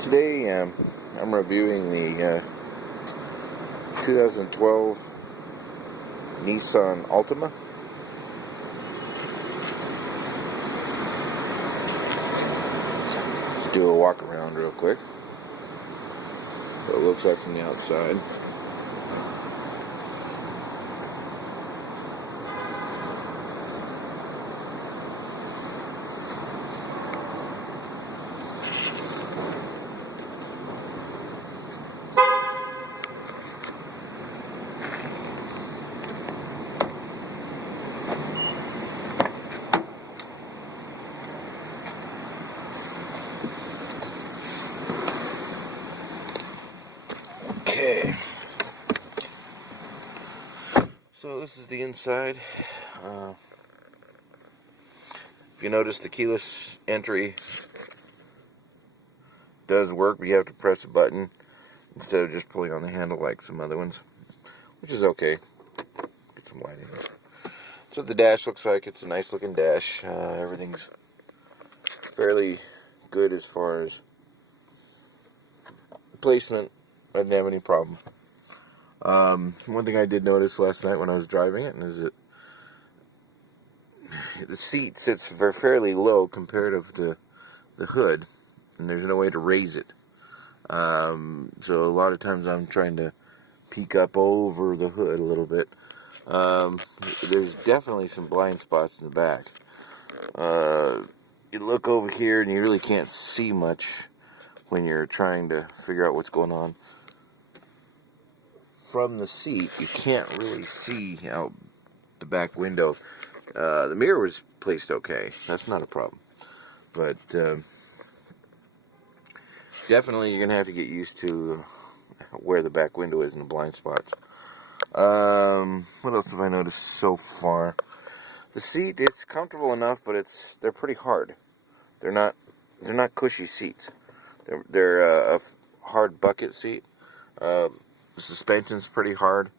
Today I'm reviewing the 2012 Nissan Altima. Let's do a walk around real quick. What it looks like from the outside. Okay, so this is the inside. If you notice, the keyless entry does work, but you have to press a button instead of just pulling on the handle like some other ones, which is okay. Get some light in there. That's what the dash looks like. It's a nice looking dash. Everything's fairly good as far as placement. I didn't have any problem. One thing I did notice last night when I was driving it is that the seat sits fairly low comparative to the hood, and there's no way to raise it. So a lot of times I'm trying to peek up over the hood a little bit. There's definitely some blind spots in the back. You look over here and you really can't see much when you're trying to figure out what's going on. From the seat, you can't really see out the back window. The mirror was placed okay. That's not a problem. But definitely you're going to have to get used to where the back window is in the blind spots. What else have I noticed so far? The seat, it's comfortable enough, but they're pretty hard. They're not cushy seats. They're a hard bucket seat. The suspension's pretty hard.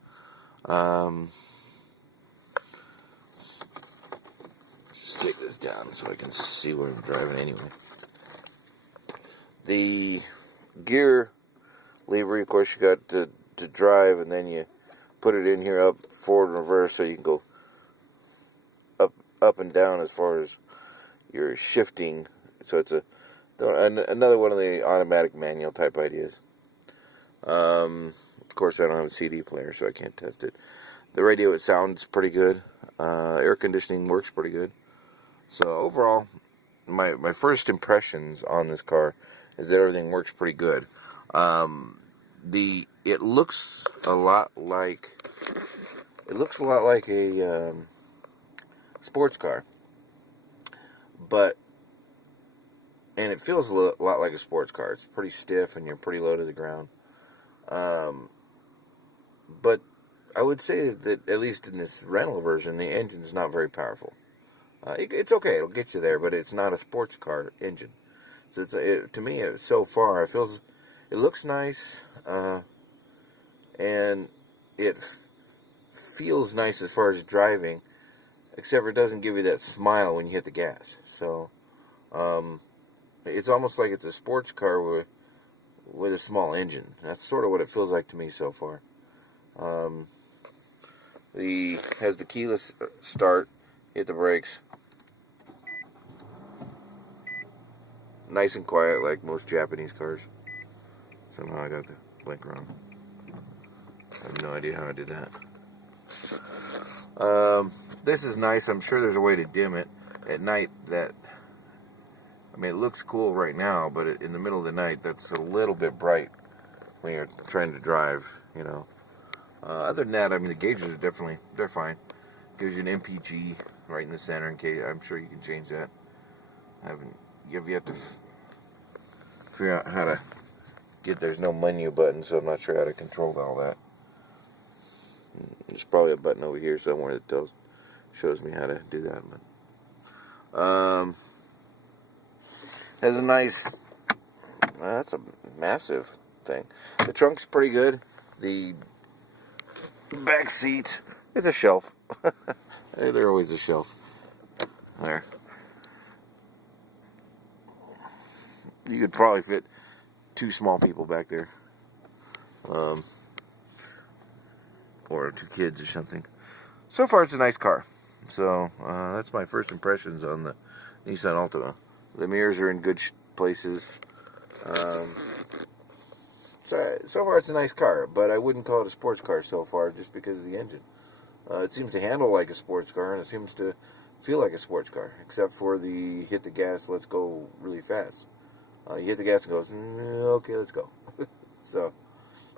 Just take this down so I can see where I'm driving anyway. The gear lever, of course, you got to drive, and then you put it in here up, forward, and reverse, so you can go up and down as far as your shifting. So it's another one of the automatic manual type ideas. Of course, I don't have a CD player, so I can't test it. The radio, it sounds pretty good. Air conditioning works pretty good. So overall, my first impressions on this car is that everything works pretty good. It looks a lot like a sports car, and it feels a lot like a sports car. It's pretty stiff, and you're pretty low to the ground. But I would say that, at least in this rental version, the engine's not very powerful. It's okay, it'll get you there, but it's not a sports car engine. So to me, so far, it looks nice, and it feels nice as far as driving, except for it doesn't give you that smile when you hit the gas. So it's almost like it's a sports car with a small engine. That's sort of what it feels like to me so far. Has the keyless start, hit the brakes. Nice and quiet like most Japanese cars. Somehow I got the blinker on. I have no idea how I did that. This is nice. I'm sure there's a way to dim it at night. It looks cool right now, but in the middle of the night, that's a little bit bright when you're trying to drive, you know. Other than that, the gauges are they're fine. Gives you an MPG right in the center in case. I'm sure you can change that. You've yet to figure out how to there's no menu button, so I'm not sure how to control all that. There's probably a button over here somewhere that shows me how to do that. But has a nice, that's a massive thing. The trunk's pretty good. The back seat is a shelf. There's always a shelf. There. You could probably fit two small people back there. Or two kids or something. So far, it's a nice car. So, that's my first impressions on the Nissan Altima. The mirrors are in good places. So far, it's a nice car, but I wouldn't call it a sports car so far just because of the engine. It seems to handle like a sports car, and it seems to feel like a sports car, except for the hit the gas, let's go really fast. You hit the gas and goes, okay, let's go. So,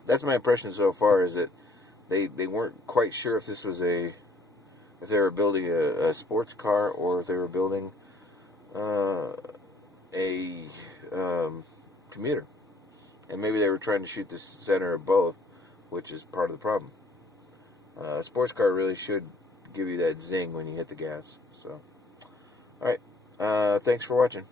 that's my impression so far, is that they weren't quite sure if this was if they were building a sports car or if they were building a commuter. And maybe they were trying to shoot the center of both, which is part of the problem. A sports car really should give you that zing when you hit the gas. So, alright, thanks for watching.